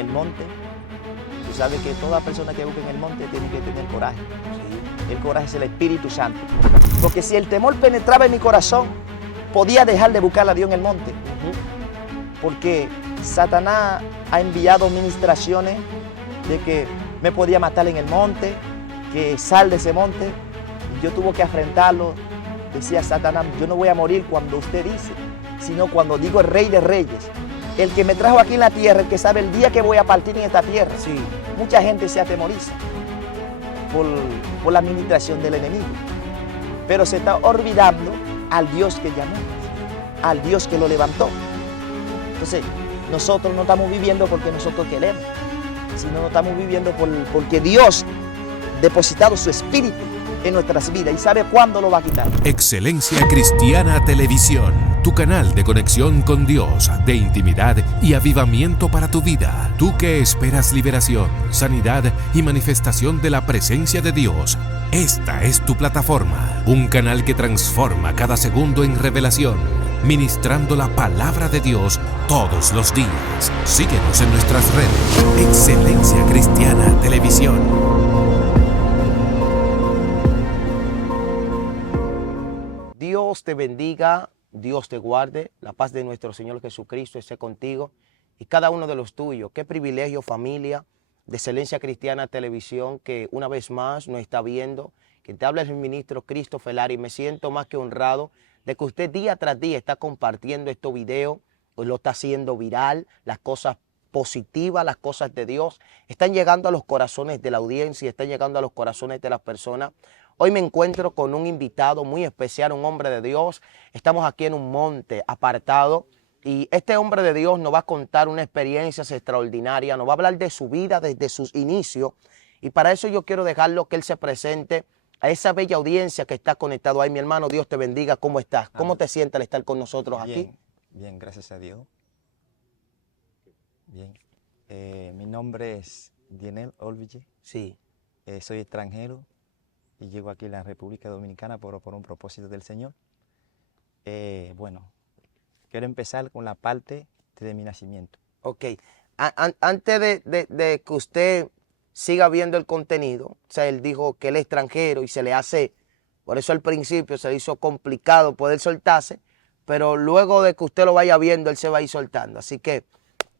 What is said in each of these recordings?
en el monte, tú sabes que toda persona que busca en el monte tiene que tener coraje. Sí. El coraje es el Espíritu Santo. Porque si el temor penetraba en mi corazón, podía dejar de buscar a Dios en el monte. Porque Satanás ha enviado ministraciones de que me podía matar en el monte, que sal de ese monte. Y yo tuve que enfrentarlo. Decía Satanás, yo no voy a morir cuando usted dice, sino cuando digo el Rey de Reyes. El que me trajo aquí en la tierra, el que sabe el día que voy a partir en esta tierra. Sí. Mucha gente se atemoriza por la administración del enemigo. Pero se está olvidando al Dios que llamó, al Dios que lo levantó. Entonces, nosotros no estamos viviendo porque nosotros queremos, sino no estamos viviendo porque Dios ha depositado su espíritu en nuestras vidas y sabe cuándo lo va a quitar. Excelencia Cristiana Televisión, tu canal de conexión con Dios, de intimidad y avivamiento para tu vida. Tú que esperas liberación, sanidad y manifestación de la presencia de Dios, esta es tu plataforma, un canal que transforma cada segundo en revelación, ministrando la palabra de Dios todos los días. Síguenos en nuestras redes. Excelencia Cristiana Televisión. Dios te bendiga, Dios te guarde, la paz de nuestro Señor Jesucristo esté contigo y cada uno de los tuyos. Qué privilegio, familia de Excelencia Cristiana Televisión, que una vez más nos está viendo. Que te habla el ministro Cristo Felari. Me siento más que honrado de que usted día tras día está compartiendo estos videos, pues lo está haciendo viral, las cosas positivas, las cosas de Dios están llegando a los corazones de la audiencia, están llegando a los corazones de las personas. Hoy me encuentro con un invitado muy especial, un hombre de Dios. Estamos aquí en un monte apartado y este hombre de Dios nos va a contar una experiencia extraordinaria, nos va a hablar de su vida desde sus inicios y para eso yo quiero dejarlo que él se presente a esa bella audiencia que está conectado ahí. Mi hermano, Dios te bendiga. ¿Cómo estás? ¿Cómo te sientes al estar con nosotros aquí? Bien, gracias a Dios. Bien. Mi nombre es Dienel Olville. Sí. Soy extranjero y llego aquí a la República Dominicana por un propósito del Señor. Bueno, quiero empezar con la parte de mi nacimiento. Ok. Antes de que usted siga viendo el contenido, o sea, él dijo que él es extranjero y se le hace, por eso al principio se le hizo complicado poder soltarse, pero luego de que usted lo vaya viendo, él se va a ir soltando. Así que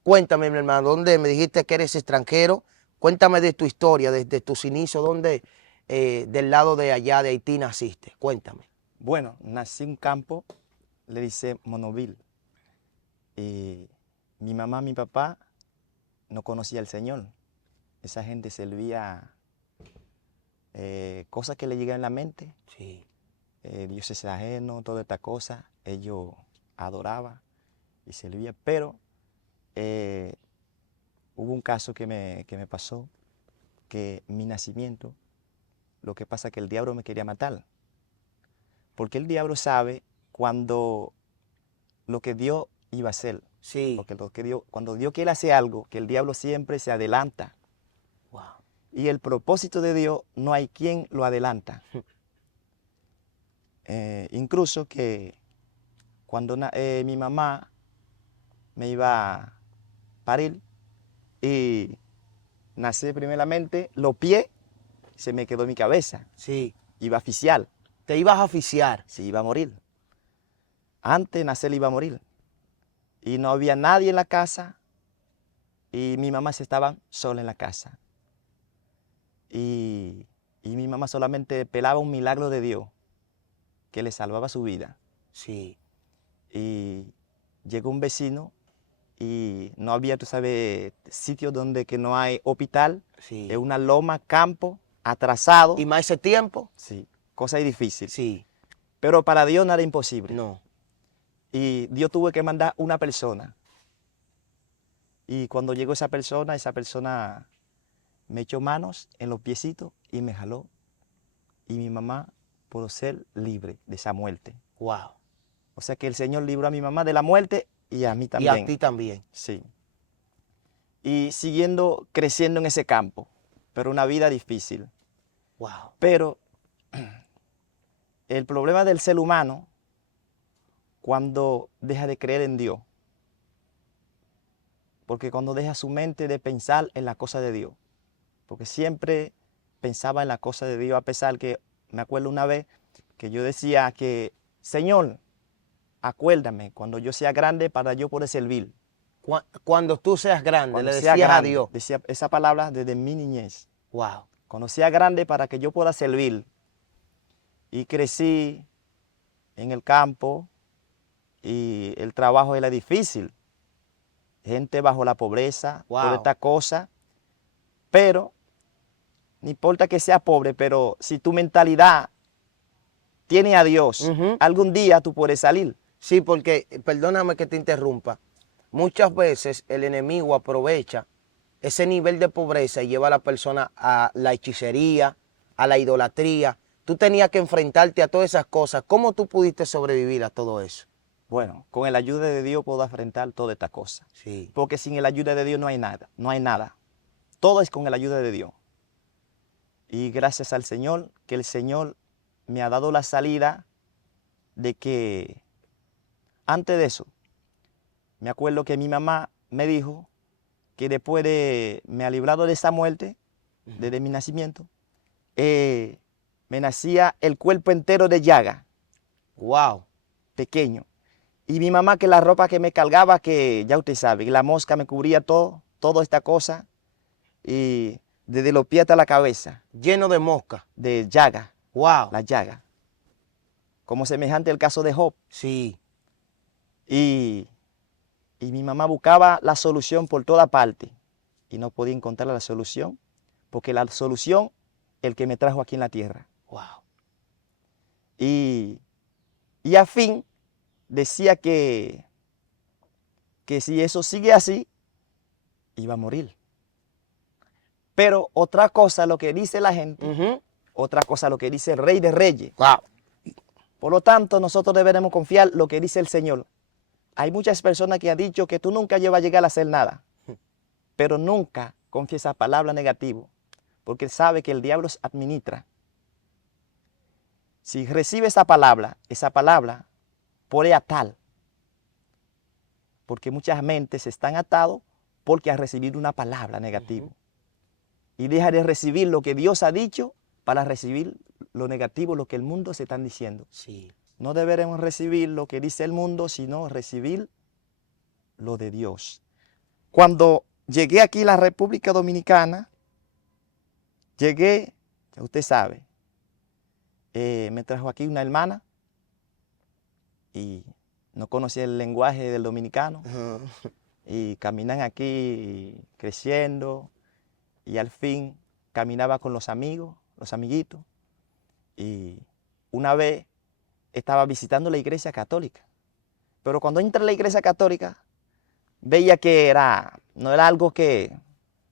cuéntame, mi hermano, ¿dónde me dijiste que eres extranjero? Cuéntame de tu historia, desde tus inicios, ¿dónde del lado de allá de Haití naciste? Cuéntame. Bueno, nací en un campo, le dice Monoville. Mi mamá, mi papá no conocía al Señor. Esa gente servía cosas que le llegan en la mente. Sí. Dioses ajenos, toda esta cosa. Ellos adoraban y servían. Pero hubo un caso que me pasó, que mi nacimiento, lo que pasa es que el diablo me quería matar. Porque el diablo sabe cuando lo que Dios iba a hacer. Sí. Porque cuando Dios quiere hacer algo, que el diablo siempre se adelanta. Wow. Y el propósito de Dios no hay quien lo adelanta. Incluso que cuando mi mamá me iba a parir y nací primeramente, los pies se me quedó en mi cabeza. Sí. Iba a asfixiar. ¿Te ibas a asfixiar? Sí, iba a morir. Antes de nacer iba a morir. Y no había nadie en la casa y mi mamá se estaba sola en la casa. Y mi mamá solamente pelaba un milagro de Dios que le salvaba su vida. Sí. Y llegó un vecino y no había, tú sabes, sitios donde que no hay hospital. Sí. Es una loma, campo, atrasado. ¿Y más ese tiempo? Sí, cosa difícil. Sí. Pero para Dios nada imposible. No. Y Dios tuvo que mandar una persona. Y cuando llegó esa persona me echó manos en los piecitos y me jaló. Y mi mamá pudo ser libre de esa muerte. Wow. O sea que el Señor libró a mi mamá de la muerte y a mí también. Y a ti también. Sí. Y siguiendo creciendo en ese campo, pero una vida difícil. Wow. Pero el problema del ser humano, cuando deja de creer en Dios, Porque cuando deja su mente de pensar en la cosa de Dios. Porque siempre pensaba en la cosa de Dios, a pesar que me acuerdo una vez que yo decía que, Señor, acuérdame cuando yo sea grande para yo poder servir. Cuando tú seas grande, Cuando le sea decías a grande, Dios. decía esa palabra desde mi niñez. Wow. Cuando sea grande para que yo pueda servir. Y crecí en el campo y el trabajo era difícil. Gente bajo la pobreza, toda esta cosa. Pero, no importa que sea pobre, pero si tu mentalidad tiene a Dios, algún día tú puedes salir. Sí, porque, perdóname que te interrumpa, muchas veces el enemigo aprovecha ese nivel de pobreza y lleva a la persona a la hechicería, a la idolatría. Tú tenías que enfrentarte a todas esas cosas. ¿Cómo tú pudiste sobrevivir a todo eso? Bueno, con la ayuda de Dios puedo enfrentar toda esta cosa. Sí. Porque sin la ayuda de Dios no hay nada, no hay nada. Todo es con la ayuda de Dios. Y gracias al Señor, que el Señor me ha dado la salida de que antes de eso, me acuerdo que mi mamá me dijo que después de me ha librado de esa muerte, desde mi nacimiento, me nacía el cuerpo entero de llaga. Wow. Pequeño. Y mi mamá que la ropa que me cargaba, que ya usted sabe, la mosca me cubría todo, toda esta cosa, y desde los pies hasta la cabeza. Lleno de mosca. De llaga. Wow. La llaga. Como semejante al caso de Job. Sí. Y mi mamá buscaba la solución por toda parte y no podía encontrar la solución, porque la solución, el que me trajo aquí en la tierra. Wow. Y a fin decía que si eso sigue así, iba a morir. Pero otra cosa lo que dice la gente, otra cosa lo que dice el Rey de Reyes. Wow. Por lo tanto, nosotros deberemos confiar lo que dice el Señor. Hay muchas personas que han dicho que tú nunca vas a llegar a hacer nada, pero nunca confía esa palabra negativa, porque sabe que el diablo se administra. Si recibe esa palabra puede atar, porque muchas mentes están atadas porque han recibido una palabra negativa. Y deja de recibir lo que Dios ha dicho para recibir lo negativo, lo que el mundo se está diciendo. Sí. No deberemos recibir lo que dice el mundo, sino recibir lo de Dios. Cuando llegué aquí a la República Dominicana, llegué, ya usted sabe, me trajo aquí una hermana y no conocía el lenguaje del dominicano. Y caminan aquí creciendo y al fin caminaba con los amigos, los amiguitos. Y una vez estaba visitando la iglesia católica. Pero cuando entré a la iglesia católica, veía que no era algo que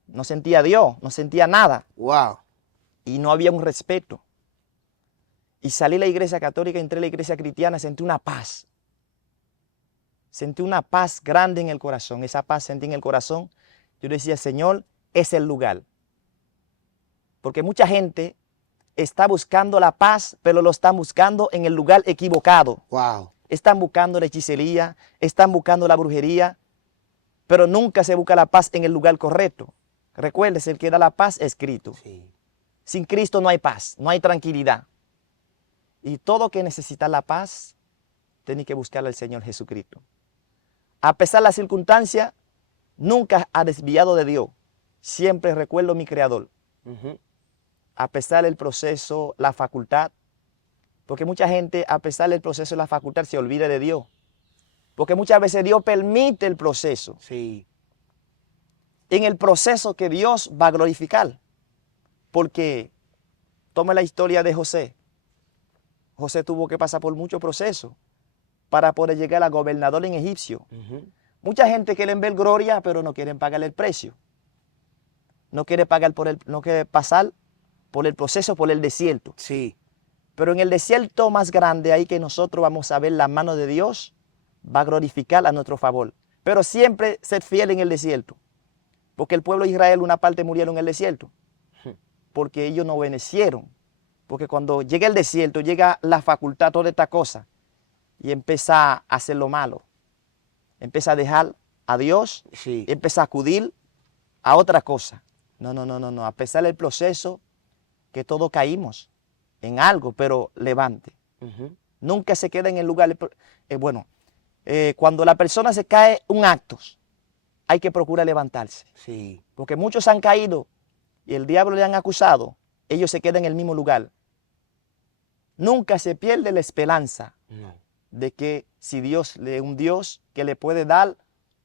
no sentía Dios, no sentía nada. Wow. Y no había un respeto. Y salí de la iglesia católica, entré a la iglesia cristiana, sentí una paz. Sentí una paz grande en el corazón. Esa paz sentí en el corazón. Yo decía, Señor, es el lugar. Porque mucha gente está buscando la paz, pero lo están buscando en el lugar equivocado. Wow. Están buscando la hechicería, están buscando la brujería, pero nunca se busca la paz en el lugar correcto. Recuérdese, el que da la paz es Cristo. Sí. Sin Cristo no hay paz, no hay tranquilidad. Y todo que necesita la paz, tiene que buscarle al Señor Jesucristo. A pesar de las circunstancias, nunca ha desviado de Dios. Siempre recuerdo a mi Creador. A pesar del proceso, la facultad. Porque mucha gente, a pesar del proceso de la facultad, se olvida de Dios. Porque muchas veces Dios permite el proceso. Sí. En el proceso que Dios va a glorificar. Porque toma la historia de José. José tuvo que pasar por muchos procesos para poder llegar a gobernador en Egipcio. Mucha gente quiere ver gloria, pero no quieren pagar el precio. No quiere pasar por el proceso, por el desierto. Sí. Pero en el desierto más grande, ahí que nosotros vamos a ver la mano de Dios, va a glorificar a nuestro favor. Pero siempre ser fiel en el desierto. Porque el pueblo de Israel, una parte murieron en el desierto. Porque ellos no obedecieron. Porque cuando llega el desierto, llega la facultad, toda esta cosa, y empieza a hacer lo malo. Empieza a dejar a Dios, Sí. empecé a acudir a otra cosa. No. A pesar del proceso, que todos caímos en algo, pero levante. Ujú. Nunca se queda en el lugar. Cuando la persona se cae un acto, hay que procurar levantarse. Sí. Porque muchos han caído y el diablo le han acusado, ellos se quedan en el mismo lugar. Nunca se pierde la esperanza No. de que si Dios es un Dios que le puede dar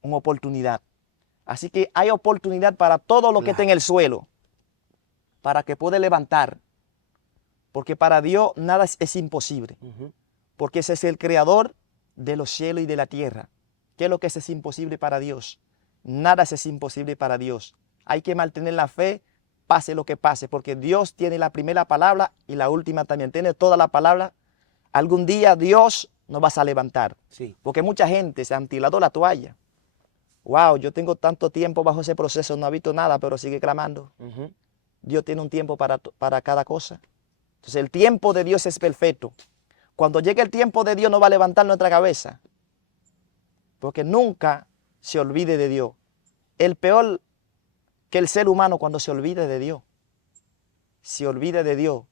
una oportunidad. Así que hay oportunidad para todo lo que está en el suelo, para que pueda levantar. Porque para Dios nada es imposible. Ujú. Porque ese es el creador de los cielos y de la tierra. ¿Qué es lo que es imposible para Dios? Nada es imposible para Dios. Hay que mantener la fe, pase lo que pase, porque Dios tiene la primera palabra y la última también. Tiene toda la palabra. Algún día Dios nos va a levantar. Sí. Porque mucha gente se han tirado la toalla. Wow, yo tengo tanto tiempo bajo ese proceso, no he visto nada, pero sigue clamando. Ujú. Dios tiene un tiempo para cada cosa. Entonces el tiempo de Dios es perfecto. Cuando llegue el tiempo de Dios nos va a levantar nuestra cabeza. Porque nunca se olvide de Dios. El peor que el ser humano cuando se olvide de Dios. Se olvide de Dios.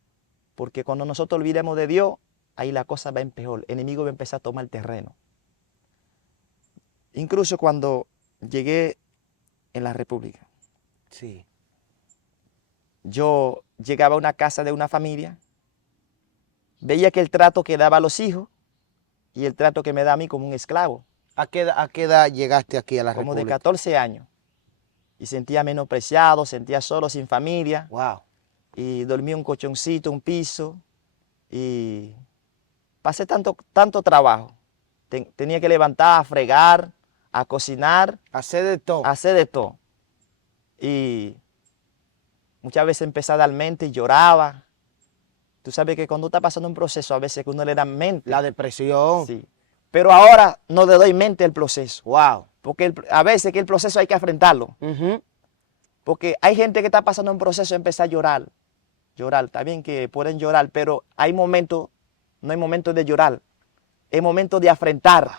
Porque cuando nosotros olvidemos de Dios, ahí la cosa va en peor. El enemigo va a empezar a tomar terreno. Incluso cuando llegué en la República, Sí. yo llegaba a una casa de una familia, veía que el trato que daba a los hijos y el trato que me da a mí como un esclavo, ¿A qué edad llegaste aquí a la como de República? 14 años. Y sentía menospreciado, sentía solo, sin familia, Wow. y dormía en un colchoncito, un piso, y pasé tanto trabajo. Tenía que levantar, a fregar, a cocinar, Hacer de todo. a hacer de todo. Y muchas veces empecé a dar mente y lloraba. Tú sabes que cuando está pasando un proceso, a veces que uno le da mente. La depresión. Sí. Pero ahora no le doy mente al proceso. Wow. Porque a veces que el proceso hay que enfrentarlo. Ujú. Porque hay gente que está pasando un proceso y empieza a llorar. Llorar, está bien que pueden llorar, pero hay momentos, no hay momentos de llorar. Es momento de afrontar.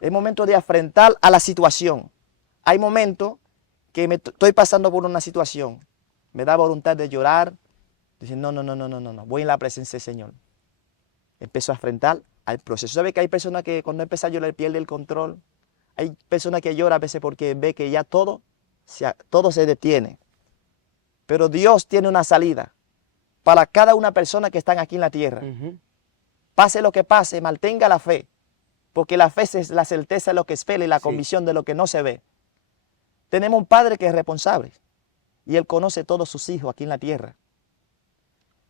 Es momento de afrontar a la situación. Hay momentos que estoy pasando por una situación. Me da voluntad de llorar. Dice, no. Voy en la presencia del Señor. Empiezo a enfrentar al proceso. ¿Sabe que hay personas que cuando empieza a llorar pierde el control? Hay personas que lloran a veces porque ve que ya todo se detiene. Pero Dios tiene una salida para cada una persona que están aquí en la tierra. Ujú. Pase lo que pase, mantenga la fe. Porque la fe es la certeza de lo que espera y la Sí. convicción de lo que no se ve. Tenemos un Padre que es responsable. Y Él conoce todos sus hijos aquí en la tierra.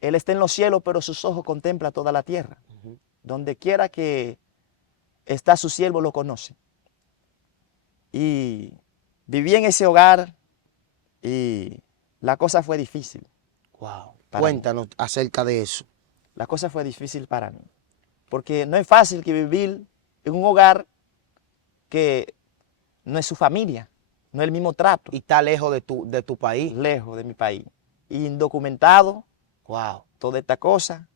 Él está en los cielos, pero sus ojos contemplan toda la tierra. Ujú. Donde quiera que está su siervo lo conoce. Y viví en ese hogar y la cosa fue difícil. Wow. Para Cuéntanos acerca de eso. La cosa fue difícil para mí. Porque no es fácil que vivir en un hogar que no es su familia, no es el mismo trato, Y está lejos de tu país. lejos de mi país, indocumentado, Wow. toda esta cosa.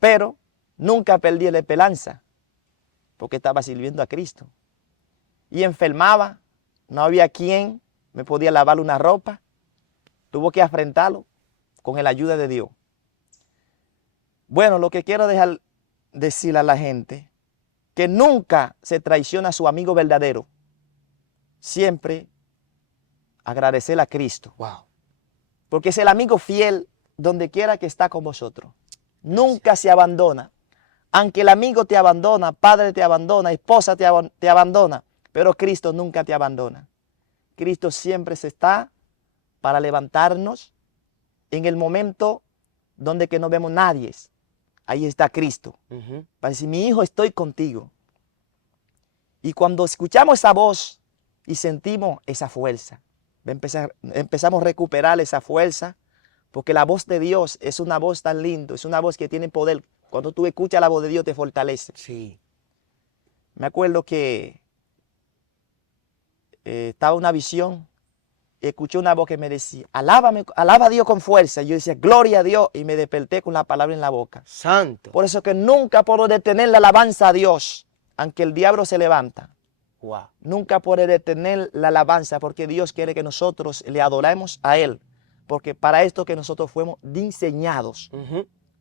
Pero nunca perdí la esperanza, porque estaba sirviendo a Cristo. Y enfermaba, no había quien me podía lavar una ropa, tuvo que afrontarlo con la ayuda de Dios. Bueno, lo que quiero decirle a la gente, que nunca se traiciona a su amigo verdadero. Siempre agradecer a Cristo, Wow. porque es el amigo fiel donde quiera que está con vosotros. Nunca se abandona. Aunque el amigo te abandona, padre te abandona, esposa te abandona, pero Cristo nunca te abandona. Cristo siempre se está para levantarnos en el momento donde que no vemos nadie. Ahí está Cristo. Ujú. Para decir, mi hijo, estoy contigo. Y cuando escuchamos esa voz y sentimos esa fuerza, empezamos a recuperar esa fuerza, porque la voz de Dios es una voz tan linda, es una voz que tiene poder. Cuando tú escuchas la voz de Dios te fortalece. Sí. Me acuerdo que estaba una visión, escuché una voz que me decía, alaba a Dios con fuerza. Y yo decía, gloria a Dios, y me desperté con la palabra en la boca. Santo. Por eso que nunca puedo detener la alabanza a Dios, aunque el diablo se levanta. Wow. Nunca puede detener la alabanza, porque Dios quiere que nosotros le adoremos a Él. Porque para esto que nosotros fuimos diseñados,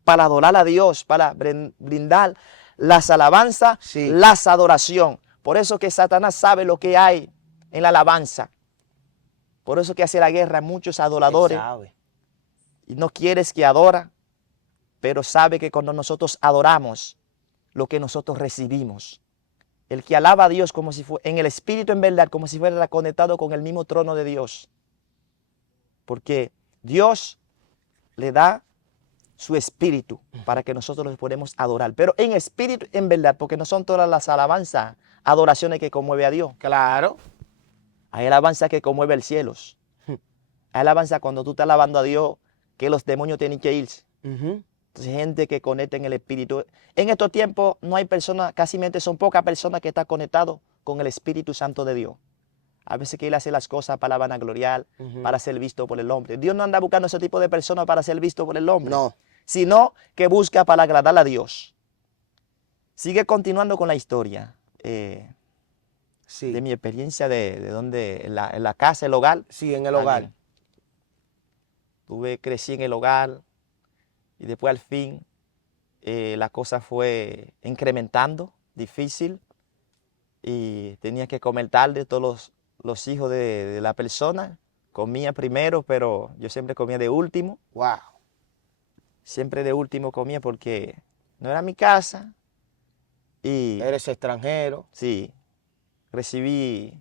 para adorar a Dios, para brindar las alabanzas, Sí. las adoración. Por eso que Satanás sabe lo que hay en la alabanza. Por eso que hace la guerra a muchos adoradores. Él sabe. Y no quieres que adora, pero sabe que cuando nosotros adoramos, lo que nosotros recibimos. El que alaba a Dios como si fuera, en el espíritu en verdad, como si fuera conectado con el mismo trono de Dios. Porque Dios le da su espíritu para que nosotros los podamos adorar. Pero en espíritu en verdad, porque no son todas las alabanzas, adoraciones que conmueve a Dios. Claro. Hay alabanza que conmueve el cielo. Hay alabanza cuando tú estás alabando a Dios, que los demonios tienen que irse. Entonces, gente que conecta en el espíritu. En estos tiempos no hay personas, casi son pocas personas que están conectados con el Espíritu Santo de Dios. A veces que Él hace las cosas para vanagloriar, para ser visto por el hombre. Dios no anda buscando ese tipo de personas para ser visto por el hombre. No. Sino que busca para agradar a Dios. Sigue continuando con la historia Sí. de mi experiencia de donde, en la casa, el hogar. Sí, en el hogar. Crecí en el hogar y después al fin la cosa fue incrementando, difícil, y tenía que comer tarde. Todos los hijos de la persona comía primero, pero yo siempre comía de último. Wow. Siempre de último comía porque no era mi casa y Eres extranjero. sí, recibí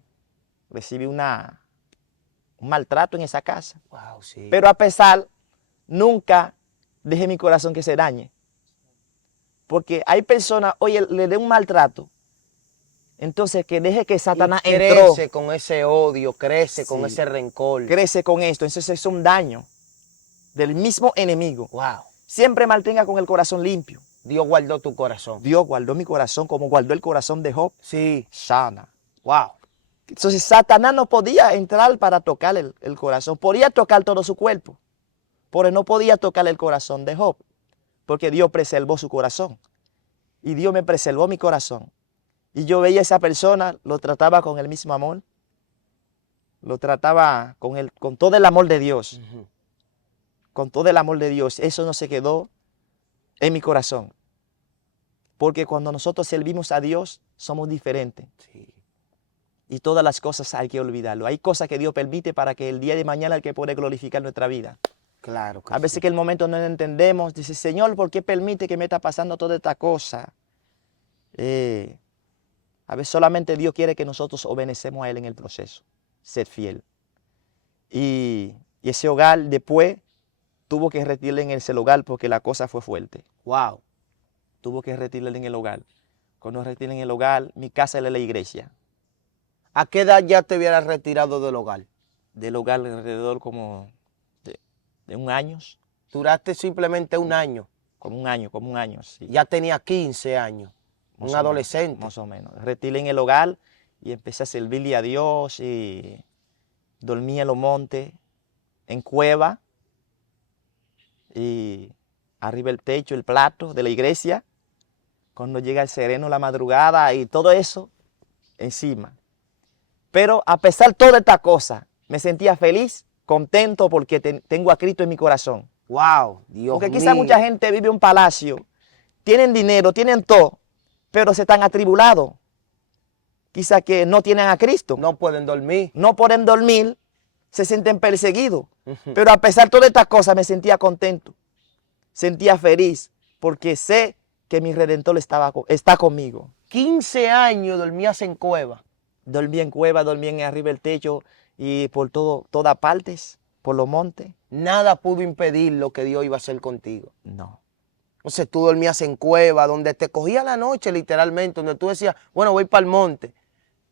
un maltrato en esa casa. Wow, sí. Pero a pesar, nunca dejé mi corazón que se dañe. Porque hay personas, oye, le dé un maltrato. Entonces, que deje que Satanás Y entró, crece con ese odio, crece con Sí. ese rencor. crece con esto. Entonces, es un daño del mismo enemigo. Wow. Siempre mantenga con el corazón limpio. Dios guardó tu corazón. Dios guardó mi corazón como guardó el corazón de Job. Sí. Sana. Wow. Entonces, Satanás no podía entrar para tocar el corazón. Podía tocar todo su cuerpo, pero no podía tocar el corazón de Job, porque Dios preservó su corazón. Y Dios me preservó mi corazón. Y yo veía a esa persona, lo trataba con el mismo amor. Lo trataba con todo el amor de Dios. Con todo el amor de Dios. Eso no se quedó en mi corazón. Porque cuando nosotros servimos a Dios, somos diferentes. Sí. Y todas las cosas hay que olvidarlo. Hay cosas que Dios permite para que el día de mañana Él que puede glorificar nuestra vida. Claro que A veces sí. que en el momento no lo entendemos, dice, Señor, ¿por qué permite que me está pasando toda esta cosa? A veces solamente Dios quiere que nosotros obedecemos a Él en el proceso, ser fiel. Y ese hogar después tuvo que retirarle en ese hogar porque la cosa fue fuerte. Wow. Tuvo que retirarle en el hogar. Cuando retiré en el hogar, mi casa era la iglesia. ¿A qué edad ya te hubieras retirado del hogar? Del hogar alrededor como de un año. Duraste simplemente un año. Como un año, sí. Ya tenía 15 años. Más Un o adolescente. menos, más o menos. Retiré en el hogar y empecé a servirle a Dios y dormí en los montes, en cueva y arriba el techo, el plato de la iglesia. Cuando llega el sereno, la madrugada y todo eso encima. Pero a pesar de toda esta cosa, me sentía feliz, contento porque tengo a Cristo en mi corazón. Wow, Dios Porque mío. quizá mucha gente vive en un palacio, tienen dinero, tienen todo, pero se están atribulados. Quizá que no tienen a Cristo. No pueden dormir. No pueden dormir, se sienten perseguidos. Pero a pesar de todas estas cosas me sentía contento, sentía feliz, porque sé que mi Redentor está conmigo. 15 años dormías en cueva. Dormí en cueva, dormí en arriba del techo y por todas partes, por los montes. Nada pudo impedir lo que Dios iba a hacer contigo. No. Entonces tú dormías en cueva, donde te cogía la noche literalmente, donde tú decías, bueno, voy para el monte,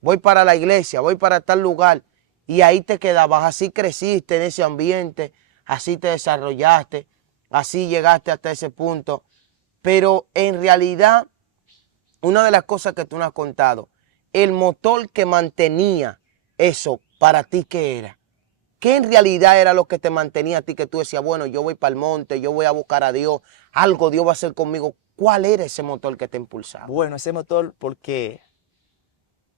voy para la iglesia, voy para tal lugar. Y ahí te quedabas, así creciste en ese ambiente, así te desarrollaste, así llegaste hasta ese punto. Pero en realidad, una de las cosas que tú nos has contado, el motor que mantenía eso para ti, ¿qué era? ¿Qué en realidad era lo que te mantenía a ti, que tú decías, bueno, yo voy para el monte, yo voy a buscar a Dios, algo Dios va a hacer conmigo? ¿Cuál era ese motor que te impulsaba? Bueno, ese motor porque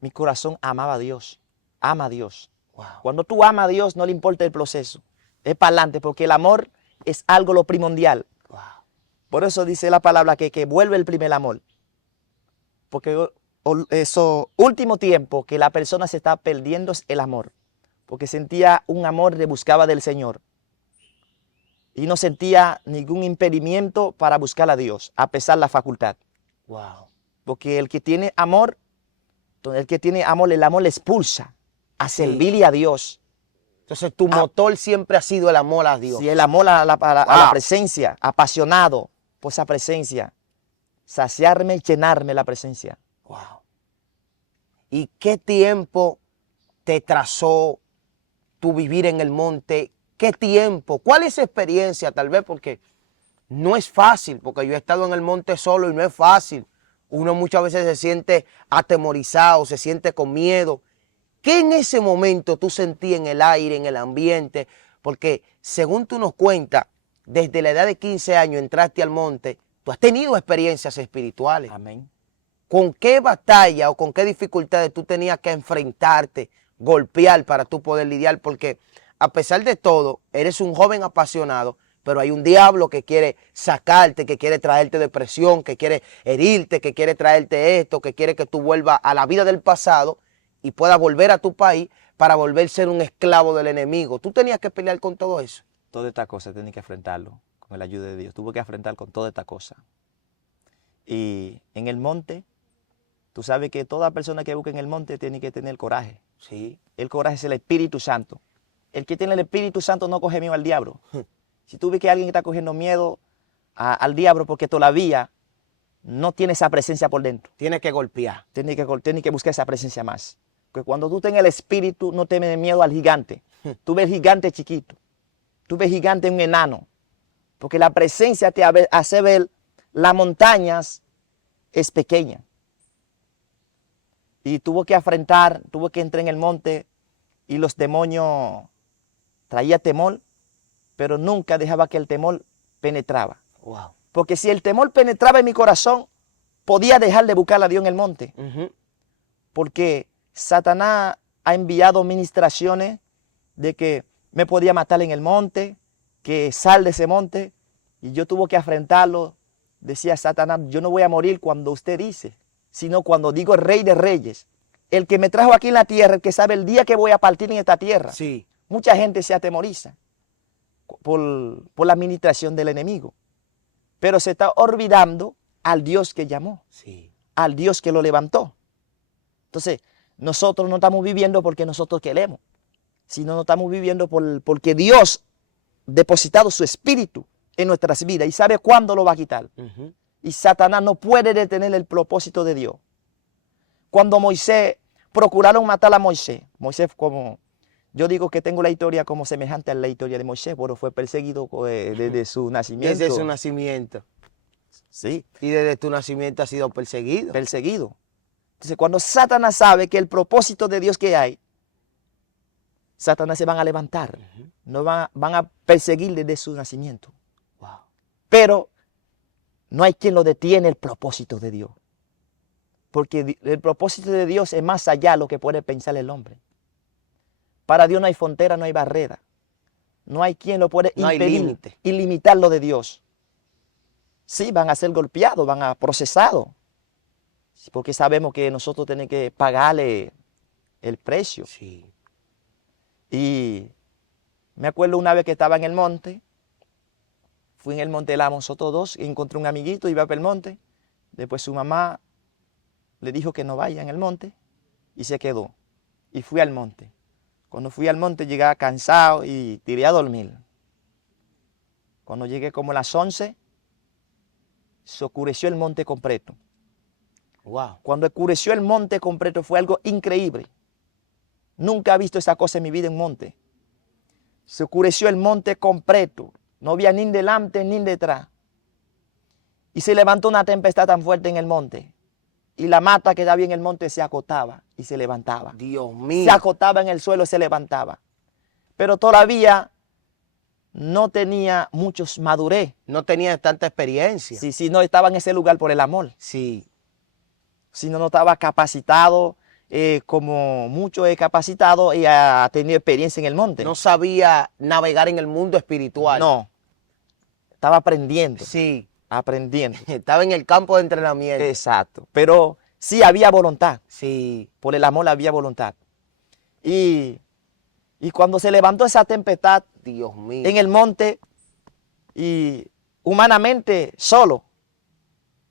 mi corazón amaba a Dios, ama a Dios. Wow. Cuando tú amas a Dios, no le importa el proceso, es para adelante, porque el amor es algo lo primordial. Wow. Por eso dice la palabra que vuelve el primer amor. Porque eso último tiempo que la persona se está perdiendo es el amor. Porque sentía un amor que buscaba del Señor. Y no sentía ningún impedimento para buscar a Dios, a pesar de la facultad. Wow. Porque el que tiene amor, el amor le expulsa a Sí. servirle a Dios. Entonces tu motor siempre ha sido el amor a Dios. Si el amor a la Wow. presencia, apasionado por esa presencia, saciarme y llenarme la presencia. Wow. ¿Y qué tiempo te trazó tu vivir en el monte? ¿Qué tiempo? ¿Cuál es esa experiencia? Tal vez porque no es fácil, porque yo he estado en el monte solo y no es fácil. Uno muchas veces se siente atemorizado, se siente con miedo. ¿Qué en ese momento tú sentías en el aire, en el ambiente? Porque según tú nos cuentas, desde la edad de 15 años entraste al monte, tú has tenido experiencias espirituales. Amén. ¿Con qué batalla o con qué dificultades tú tenías que enfrentarte, golpear para tú poder lidiar? Porque a pesar de todo, eres un joven apasionado, pero hay un diablo que quiere sacarte, que quiere traerte depresión, que quiere herirte, que quiere traerte esto, que quiere que tú vuelvas a la vida del pasado y puedas volver a tu país para volver a ser un esclavo del enemigo. Tú tenías que pelear con todo eso. Toda esta cosa tenía que enfrentarlo con la ayuda de Dios. Tuve que enfrentar con toda esta cosa. Y en el monte, tú sabes que toda persona que busca en el monte tiene que tener coraje. Sí. El coraje es el Espíritu Santo. El que tiene el Espíritu Santo no coge miedo al diablo. Si tú ves que alguien está cogiendo miedo al diablo porque todavía no tiene esa presencia por dentro, Tienes que golpear. tiene que buscar esa presencia más. Porque cuando tú tengas el Espíritu, no tienes miedo al gigante. Tú ves gigante chiquito. Tú ves gigante un enano. Porque la presencia te hace ver las montañas es pequeña. Y tuvo que entrar en el monte y los demonios traía temor, pero nunca dejaba que el temor penetraba. Wow. Porque si el temor penetraba en mi corazón, podía dejar de buscar a Dios en el monte. Porque Satanás ha enviado ministraciones de que me podía matar en el monte, que sal de ese monte, y yo tuve que enfrentarlo. Decía Satanás, yo no voy a morir cuando usted dice, sino cuando digo el Rey de Reyes, el que me trajo aquí en la tierra, el que sabe el día que voy a partir en esta tierra. Sí. Mucha gente se atemoriza por la administración del enemigo, pero se está olvidando al Dios que llamó, Sí. al Dios que lo levantó. Entonces, nosotros no estamos viviendo porque nosotros queremos, sino no estamos viviendo porque Dios ha depositado su espíritu en nuestras vidas y sabe cuándo lo va a quitar. Y Satanás no puede detener el propósito de Dios. Cuando Moisés, procuraron matar a Moisés, como yo digo que tengo la historia como semejante a la historia de Moisés, pero fue perseguido desde su nacimiento. Desde su nacimiento. Sí, Y desde tu nacimiento has sido perseguido. perseguido. Entonces, cuando Satanás sabe que el propósito de Dios que hay, Satanás se van a levantar, no van a perseguir desde su nacimiento. Wow. Pero no hay quien lo detiene el propósito de Dios. Porque el propósito de Dios es más allá de lo que puede pensar el hombre. Para Dios no hay frontera, no hay barrera. No hay quien lo puede No hay impedir límite. y limitar lo de Dios. Sí, van a ser golpeados, van a procesados. Porque sabemos que nosotros tenemos que pagarle el precio. Sí. Y me acuerdo una vez que estaba en el monte. Fui en el monte nosotros dos, y encontré un amiguito, iba para el monte. Después su mamá le dijo que no vaya en el monte y se quedó. Y fui al monte. Cuando fui al monte llegué cansado y tiré a dormir. Cuando llegué como a las 11, se oscureció el monte completo. Wow. Cuando oscureció el monte completo fue algo increíble. Nunca he visto esa cosa en mi vida en monte. Se oscureció el monte completo. No había ni delante ni detrás. Y se levantó una tempestad tan fuerte en el monte. Y la mata que había en el monte se acotaba y se levantaba. Dios mío. Se acotaba en el suelo y se levantaba. Pero todavía no tenía muchos madurez. No tenía tanta experiencia. Si no estaba en ese lugar por el amor. Sí. Si no estaba capacitado como mucho capacitado y ha tenido experiencia en el monte. No sabía navegar en el mundo espiritual. No, estaba aprendiendo, Sí, aprendiendo. estaba en el campo de entrenamiento. Exacto, pero sí había voluntad, Sí, por el amor había voluntad. Y cuando se levantó esa tempestad Dios mío. en el monte, y humanamente solo,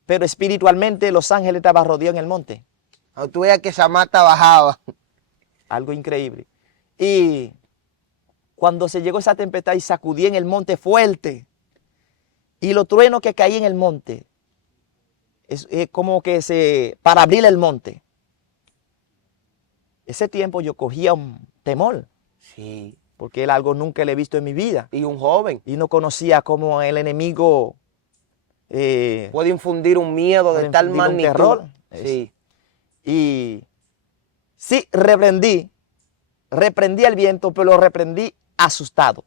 pero espiritualmente los ángeles estaban rodeados en el monte. Cuando tú veías que Samata bajaba. Algo increíble. Y cuando se llegó esa tempestad y sacudía en el monte fuerte, y los truenos que caían en el monte, es como que para abrir el monte. Ese tiempo yo cogía un temor, Sí. porque era algo nunca le he visto en mi vida. Y un joven Y no conocía cómo el enemigo puede infundir un miedo de puede tal infundir un magnitud. terror. Sí. Y sí, reprendí el viento, pero lo reprendí asustado.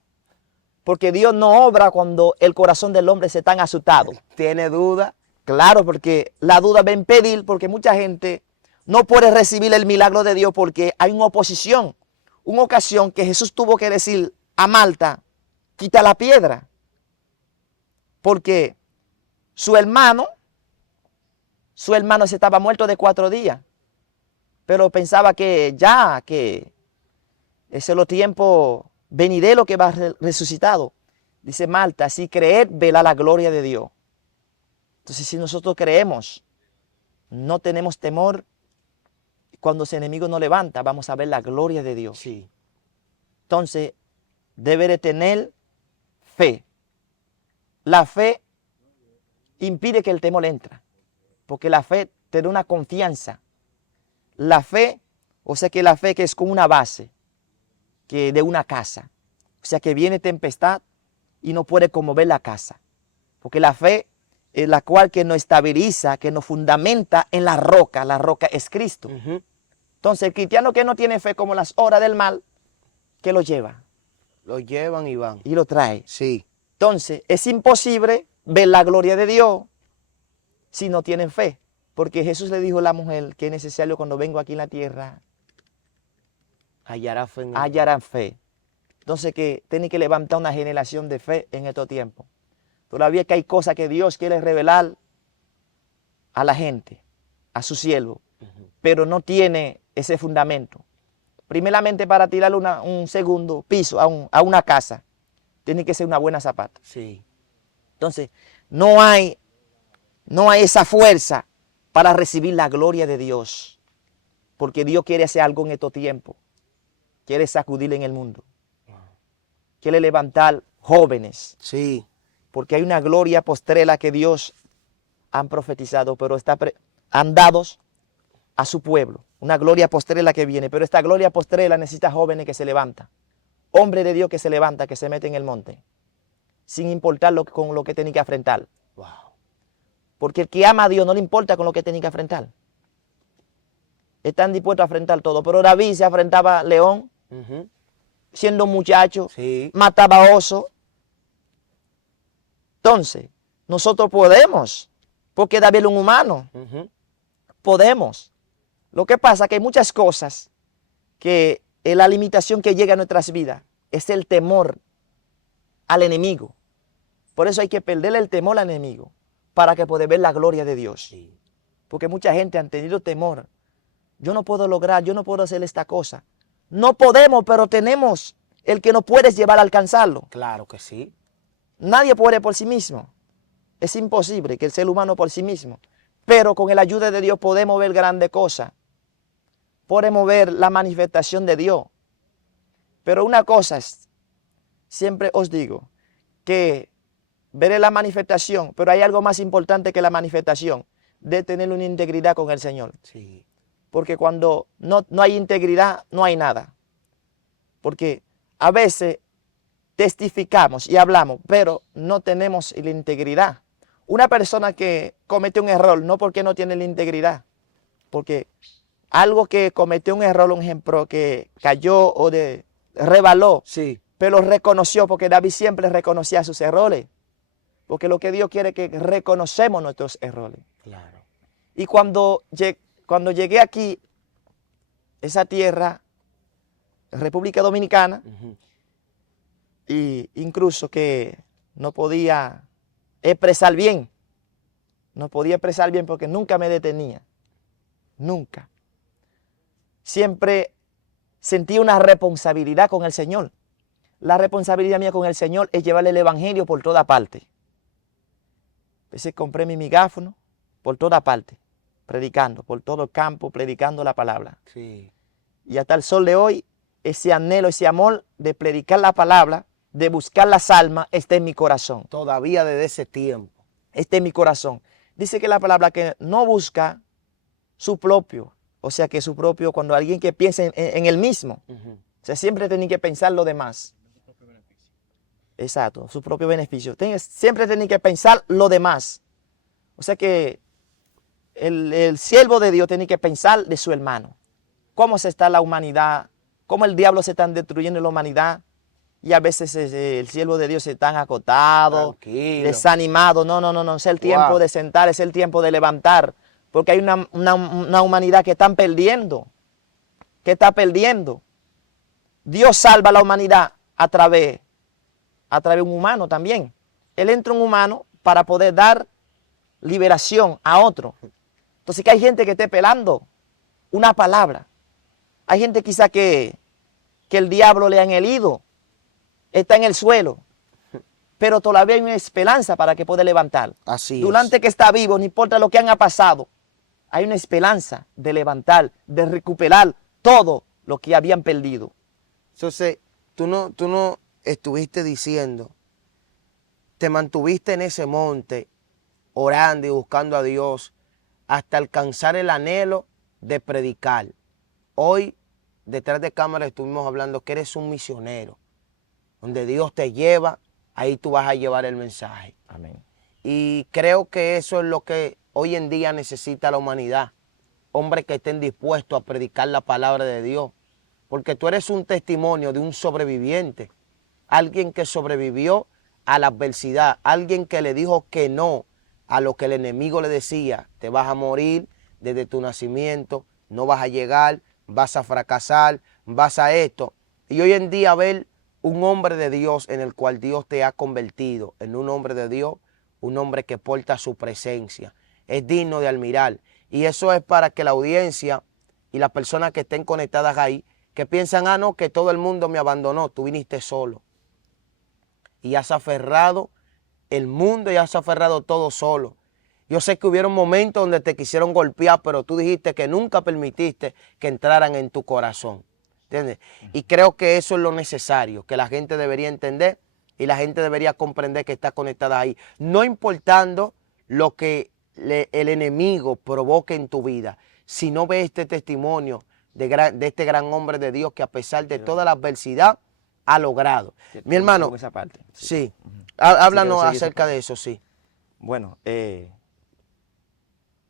Porque Dios no obra cuando el corazón del hombre se está asustado. ¿Tiene duda? Claro, porque la duda va a impedir, porque mucha gente no puede recibir el milagro de Dios porque hay una oposición. Una ocasión que Jesús tuvo que decir a Marta, quita la piedra. Porque su hermano se estaba muerto de 4 días. Pero pensaba que ese es los tiempos venideros que va resucitado. Dice Marta, si creed, verá la gloria de Dios. Entonces, si nosotros creemos, no tenemos temor, cuando ese enemigo nos levanta, vamos a ver la gloria de Dios. Sí. Entonces, debe de tener fe. La fe impide que el temor entre, porque la fe te da una confianza. La fe, o sea que la fe que es como una base que de una casa. O sea que viene tempestad y no puede conmover la casa. Porque la fe es la cual que nos estabiliza, que nos fundamenta en la roca es Cristo. Ujú. Entonces el cristiano que no tiene fe como las horas del mal, ¿qué lo lleva? Lo llevan y van. Y lo trae. Sí. Entonces es imposible ver la gloria de Dios si no tienen fe. Porque Jesús le dijo a la mujer que es necesario cuando vengo aquí en la tierra, Hallará fe en él. hallarán fe. Entonces que tiene que levantar una generación de fe en estos tiempos. Todavía que hay cosas que Dios quiere revelar a la gente, a su siervo, pero no tiene ese fundamento. Primeramente, para tirarle un segundo piso a una casa, tiene que ser una buena zapata. Sí. Entonces, no hay esa fuerza para recibir la gloria de Dios, porque Dios quiere hacer algo en estos tiempos. Quiere sacudir en el mundo. Quiere levantar jóvenes, Sí. porque hay una gloria postrera que Dios han profetizado, pero han dado a su pueblo. Una gloria postrera que viene, pero esta gloria postrera necesita jóvenes que se levantan. Hombres de Dios que se levanta, que se mete en el monte, sin importar con lo que tiene que enfrentar. Wow. Porque el que ama a Dios no le importa con lo que tiene que enfrentar. Están dispuestos a enfrentar todo. Pero David se enfrentaba a león, Ujú. siendo un muchacho, Sí. mataba oso. Entonces, nosotros podemos, porque David es un humano, Ujú. podemos. Lo que pasa es que hay muchas cosas que la limitación que llega a nuestras vidas es el temor al enemigo. Por eso hay que perderle el temor al enemigo para que pueda ver la gloria de Dios. Sí. Porque mucha gente ha tenido temor. Yo no puedo lograr, yo no puedo hacer esta cosa. No podemos, pero tenemos el que no puedes llevar a alcanzarlo. Claro que sí. Nadie puede por sí mismo. Es imposible que el ser humano por sí mismo. Pero con la ayuda de Dios podemos ver grandes cosas. Podemos ver la manifestación de Dios. Pero una cosa es, siempre os digo, que veré la manifestación, pero hay algo más importante que la manifestación, de tener una integridad con el Señor. Sí. Porque cuando no hay integridad, no hay nada. Porque a veces testificamos y hablamos, pero no tenemos la integridad. Una persona que comete un error, no porque no tiene la integridad, porque algo que cometió un error, un ejemplo, que cayó o rebaló, Sí. pero reconoció, porque David siempre reconocía sus errores. Porque lo que Dios quiere es que reconocemos nuestros errores. Claro. Y cuando llegué aquí, esa tierra, República Dominicana, Ujú. y incluso que no podía expresar bien. No podía expresar bien porque nunca me detenía. Nunca. Siempre sentí una responsabilidad con el Señor. La responsabilidad mía con el Señor es llevarle el Evangelio por toda parte. Entonces compré mi megáfono por toda parte, predicando, por todo el campo, predicando la palabra. Sí. Y hasta el sol de hoy, ese anhelo, ese amor de predicar la palabra, de buscar las almas, está en mi corazón. Todavía desde ese tiempo. Está en mi corazón. Dice que la palabra que no busca su propio, o sea que su propio, cuando alguien que piensa en él mismo, Ujú. o sea, siempre tiene que pensar lo demás. Exacto, su propio beneficio. Siempre tiene que pensar lo demás. O sea que el siervo de Dios tiene que pensar de su hermano. Cómo se está la humanidad, cómo el diablo se está destruyendo la humanidad. Y a veces el siervo de Dios se está acotado, Tranquilo. desanimado. No, es el tiempo Wow. de sentar, es el tiempo de levantar. Porque hay una humanidad que están perdiendo, que está perdiendo. Dios salva a la humanidad a través de un humano también. Él entra un humano para poder dar liberación a otro. Entonces que hay gente que esté pelando una palabra. Hay gente quizá que el diablo le han herido, está en el suelo, pero todavía hay una esperanza para que pueda levantar. Así Durante que está vivo, no importa lo que haya pasado, hay una esperanza de levantar, de recuperar todo lo que habían perdido. Entonces, tú no estuviste diciendo, te mantuviste en ese monte, orando y buscando a Dios, hasta alcanzar el anhelo de predicar. Hoy, detrás de cámara, estuvimos hablando que eres un misionero. Donde Dios te lleva, ahí tú vas a llevar el mensaje. Amén. Y creo que eso es lo que hoy en día necesita la humanidad. Hombres que estén dispuestos a predicar la palabra de Dios. Porque tú eres un testimonio de un sobreviviente. Alguien que sobrevivió a la adversidad. Alguien que le dijo que no a lo que el enemigo le decía. Te vas a morir desde tu nacimiento. No vas a llegar. Vas a fracasar. Vas a esto. Y hoy en día ver un hombre de Dios en el cual Dios te ha convertido en un hombre de Dios, un hombre que porta su presencia. Es digno de admirar. Y eso es para que la audiencia y las personas que estén conectadas ahí, que piensan, no, que todo el mundo me abandonó, tú viniste solo. Y has aferrado el mundo y has aferrado todo solo. Yo sé que hubieron momentos donde te quisieron golpear, pero tú dijiste que nunca permitiste que entraran en tu corazón. ¿Entiendes? Y creo que eso es lo necesario, que la gente debería entender y la gente debería comprender que está conectada ahí. No importando lo que el enemigo provoque en tu vida, si no ves este testimonio de este gran hombre de Dios que a pesar de toda la adversidad ha logrado. Mi hermano, Esa parte. sí, háblanos Sí, quiero seguir esa acerca parte. de eso, sí. Bueno,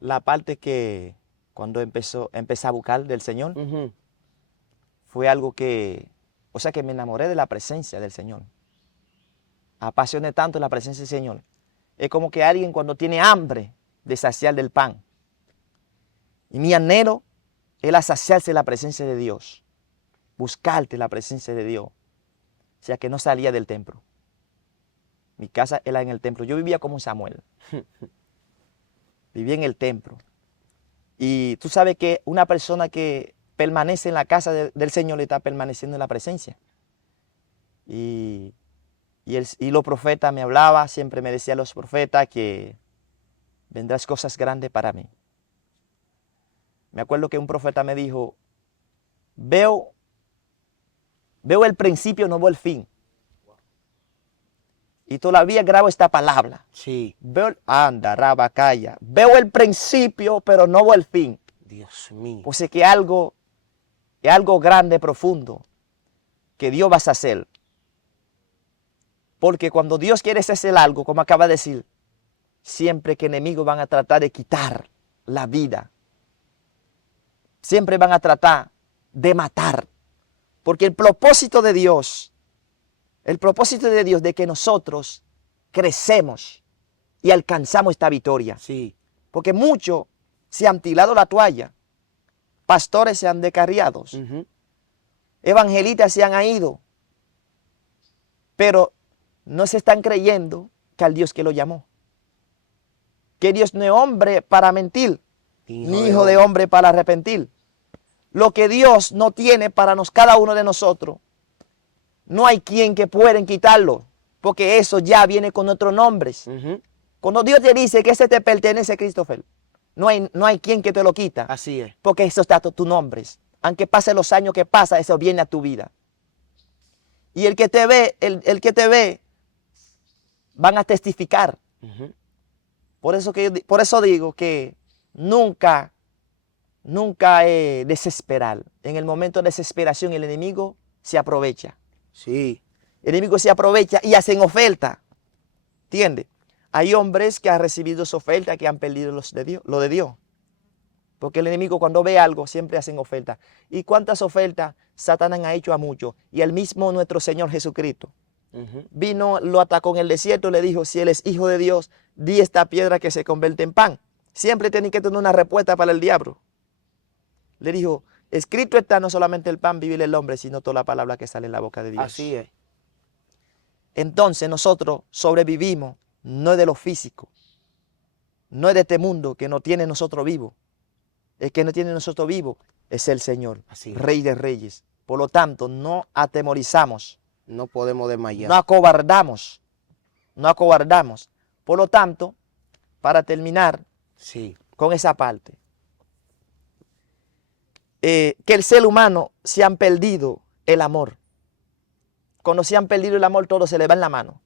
la parte que cuando empecé a buscar del Señor, Ujú. fue algo que, o sea que me enamoré de la presencia del Señor. Apasioné tanto la presencia del Señor. Es como que alguien cuando tiene hambre de saciar del pan. Y mi anhelo era saciarse de la presencia de Dios. Buscarte la presencia de Dios. O sea que no salía del templo. Mi casa era en el templo. Yo vivía como un Samuel. Vivía en el templo. Y tú sabes que una persona que permanece en la casa del Señor está permaneciendo en la presencia. Y los profetas me hablaban, siempre me decían los profetas que vendrás cosas grandes para mí. Me acuerdo que un profeta me dijo, veo el principio, no veo el fin. Y todavía grabo esta palabra. Sí, Veo el principio, pero no veo el fin. Dios mío. Pues es que es algo grande, profundo, que Dios va a hacer. Porque cuando Dios quiere hacer algo, como acaba de decir, siempre que enemigos van a tratar de quitar la vida. Siempre van a tratar de matar. Porque el propósito de Dios de que nosotros crecemos y alcanzamos esta victoria. Sí, Porque muchos se han tirado la toalla. pastores se han descarriado, Ujú. evangelistas se han ido, pero no se están creyendo que al Dios que lo llamó. Que Dios no es hombre para mentir, ni hijo de hombre para arrepentir. Lo que Dios no tiene para cada uno de nosotros, no hay quien que pueda quitarlo, porque eso ya viene con nuestros nombres. Ujú. Cuando Dios te dice que ese te pertenece, Christopher, no hay quien que te lo quita, Así es. porque eso está tus nombres. Aunque pasen los años que pasan, eso viene a tu vida. Y el que te ve, el que te ve, van a testificar. Ujú. Por eso digo que nunca desesperar. En el momento de desesperación el enemigo se aprovecha. Sí. El enemigo se aprovecha y hacen oferta. ¿Entiendes? Hay hombres que han recibido esa oferta que han perdido lo de Dios. Porque el enemigo cuando ve algo siempre hacen oferta. ¿Y cuántas ofertas Satanás ha hecho a muchos? Y el mismo nuestro Señor Jesucristo Ujú. vino, lo atacó en el desierto, le dijo, si él es hijo de Dios, di esta piedra que se convierte en pan. Siempre tiene que tener una respuesta para el diablo. Le dijo, escrito está no solamente el pan vive el hombre, sino toda la palabra que sale en la boca de Dios. Así es. Entonces nosotros sobrevivimos, no es de lo físico, no es de este mundo que nos tiene nosotros vivos. El que no tiene nosotros vivos es el Señor, Así es. Rey de Reyes. Por lo tanto, no atemorizamos, No podemos desmayar. no acobardamos, no acobardamos. Por lo tanto, para terminar Sí. con esa parte, que el ser humano se han perdido el amor. Cuando se han perdido el amor, todo se le va en la mano.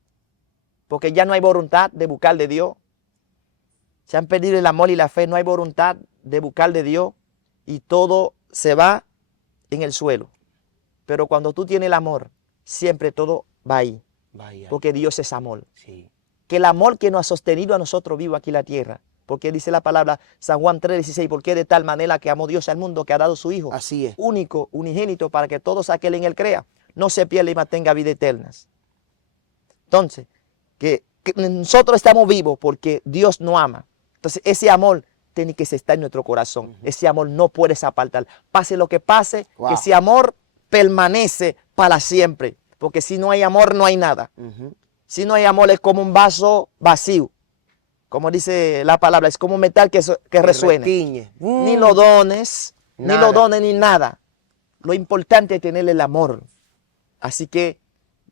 Porque ya no hay voluntad de buscar de Dios. Se han perdido el amor y la fe, no hay voluntad de buscar de Dios y todo se va en el suelo. Pero cuando tú tienes el amor, siempre todo va ahí. Vaya. Porque Dios es amor. Sí. Que el amor que nos ha sostenido a nosotros vivos aquí en la tierra. Porque dice la palabra San Juan 3:16, porque de tal manera que amó Dios al mundo que ha dado su Hijo. Así es. Único, unigénito, para que todos aquel en él crea, no se pierda y mantenga vida eterna. Entonces, que nosotros estamos vivos porque Dios nos ama. Entonces, ese amor tiene que estar en nuestro corazón. Ese amor no puede apartar. Pase lo que pase, Wow. que ese amor permanece para siempre. Porque si no hay amor, no hay nada. Ujú. Si no hay amor, es como un vaso vacío. Como dice la palabra, es como un metal que resuene. Retiñe. Ni lo dones, Nada. ni lo dones, ni nada. Lo importante es tener el amor. Así que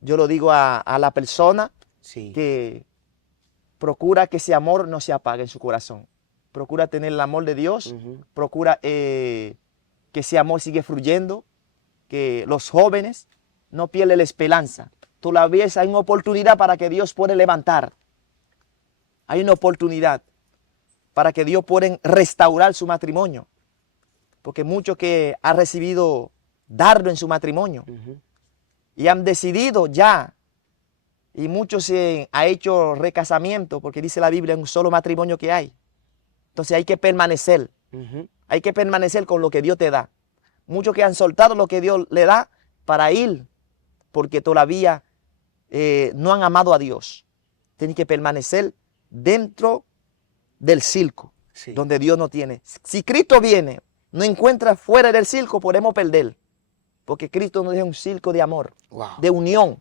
yo lo digo a la persona Sí. que procura que ese amor no se apague en su corazón. Procura tener el amor de Dios. Ujú. Procura que ese amor siga fluyendo. Que los jóvenes no pierdan la esperanza. Todavía hay una oportunidad para que Dios pueda levantar. Hay una oportunidad para que Dios pueda restaurar su matrimonio. Porque muchos que han recibido dardo en su matrimonio Ujú. y han decidido ya, y muchos se han hecho recasamiento, porque dice la Biblia, un solo matrimonio que hay. Entonces hay que permanecer, Ujú. hay que permanecer con lo que Dios te da. Muchos que han soltado lo que Dios le da para ir, porque todavía no han amado a Dios. Tienen que permanecer dentro del circo, Sí. donde Dios no tiene. Si Cristo viene, no encuentra fuera del circo, podemos perder. Porque Cristo nos deja un circo de amor, Wow. de unión.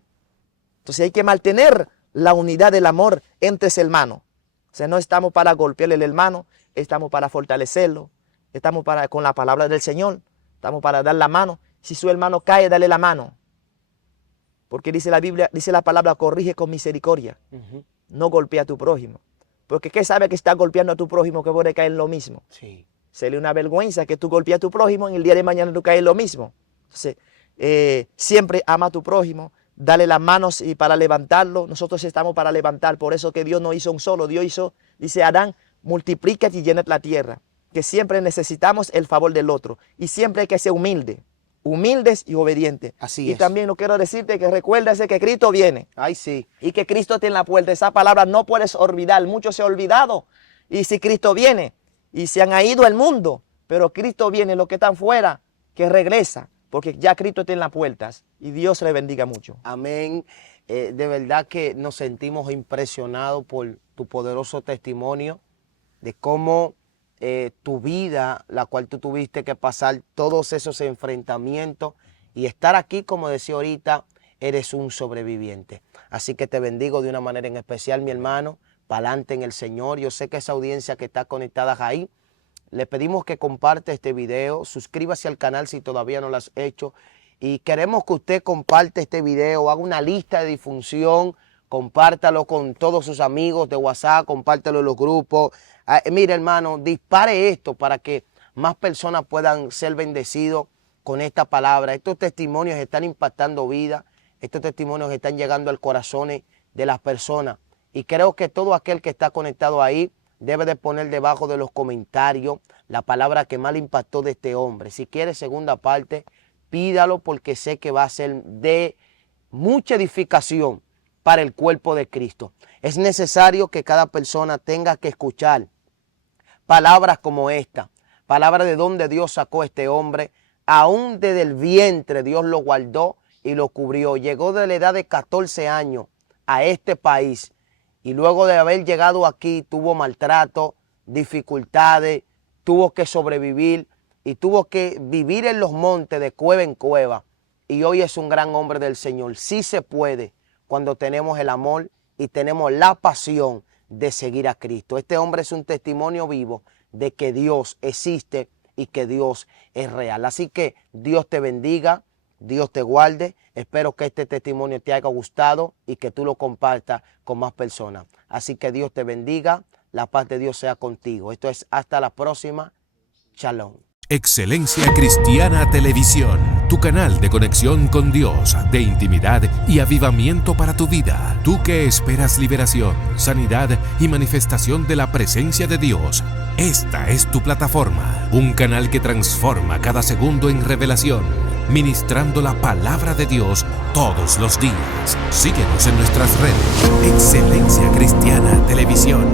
Entonces hay que mantener la unidad del amor entre hermanos. O sea, no estamos para golpearle al hermano, estamos para fortalecerlo, estamos con la palabra del Señor, estamos para dar la mano. Si su hermano cae, dale la mano. Porque dice la Biblia, dice la palabra, corrige con misericordia. Ujú. No golpea a tu prójimo. Porque ¿qué sabe que está golpeando a tu prójimo que puede caer en lo mismo? Sí. Sería una vergüenza que tú golpees a tu prójimo y el día de mañana tú caes en lo mismo. Entonces, siempre ama a tu prójimo, dale las manos y para levantarlo. Nosotros estamos para levantar, por eso que Dios no hizo un solo. Dios hizo, dice Adán, multiplícate y llena la tierra. Que siempre necesitamos el favor del otro. Y siempre hay que ser humilde. Humildes y obedientes. Así y es. también no quiero decirte que recuérdese que Cristo viene. Ay, sí. Y que Cristo está en la puerta. Esa palabra no puedes olvidar. Muchos se han olvidado. Y si Cristo viene, y se han ido al mundo, pero Cristo viene, los que están fuera, que regresa, porque ya Cristo está en las puertas. Y Dios le bendiga mucho. Amén. De verdad que nos sentimos impresionados por tu poderoso testimonio de cómo tu vida, la cual tú tuviste que pasar todos esos enfrentamientos y estar aquí, como decía ahorita, eres un sobreviviente. Así que te bendigo de una manera en especial, mi hermano, pa'lante en el Señor. Yo sé que esa audiencia que está conectada ahí, le pedimos que comparte este video, suscríbase al canal si todavía no lo has hecho y queremos que usted comparte este video, haga una lista de difusión, compártalo con todos sus amigos de WhatsApp, compártalo en los grupos. Mira, hermano, dispare esto para que más personas puedan ser bendecidos con esta palabra. Estos testimonios están impactando vidas, estos testimonios están llegando al corazón de las personas y creo que todo aquel que está conectado ahí debe de poner debajo de los comentarios la palabra que más le impactó de este hombre. Si quiere segunda parte, pídalo porque sé que va a ser de mucha edificación para el cuerpo de Cristo. Es necesario que cada persona tenga que escuchar palabras como esta, palabras de donde Dios sacó a este hombre, aún desde el vientre Dios lo guardó y lo cubrió. Llegó de la edad de 14 años a este país y luego de haber llegado aquí tuvo maltrato, dificultades, tuvo que sobrevivir y tuvo que vivir en los montes de cueva en cueva. Y hoy es un gran hombre del Señor. Sí se puede cuando tenemos el amor y tenemos la pasión de seguir a Cristo. Este hombre es un testimonio vivo de que Dios existe y que Dios es real. Así que Dios te bendiga, Dios te guarde. Espero que este testimonio te haya gustado y que tú lo compartas con más personas. Así que Dios te bendiga, la paz de Dios sea contigo. Esto es hasta la próxima. Shalom. Excelencia Cristiana Televisión, tu canal de conexión con Dios, de intimidad y avivamiento para tu vida. Tú que esperas liberación, sanidad y manifestación de la presencia de Dios. Esta es tu plataforma, un canal que transforma cada segundo en revelación, ministrando la palabra de Dios todos los días. Síguenos en nuestras redes. Excelencia Cristiana Televisión.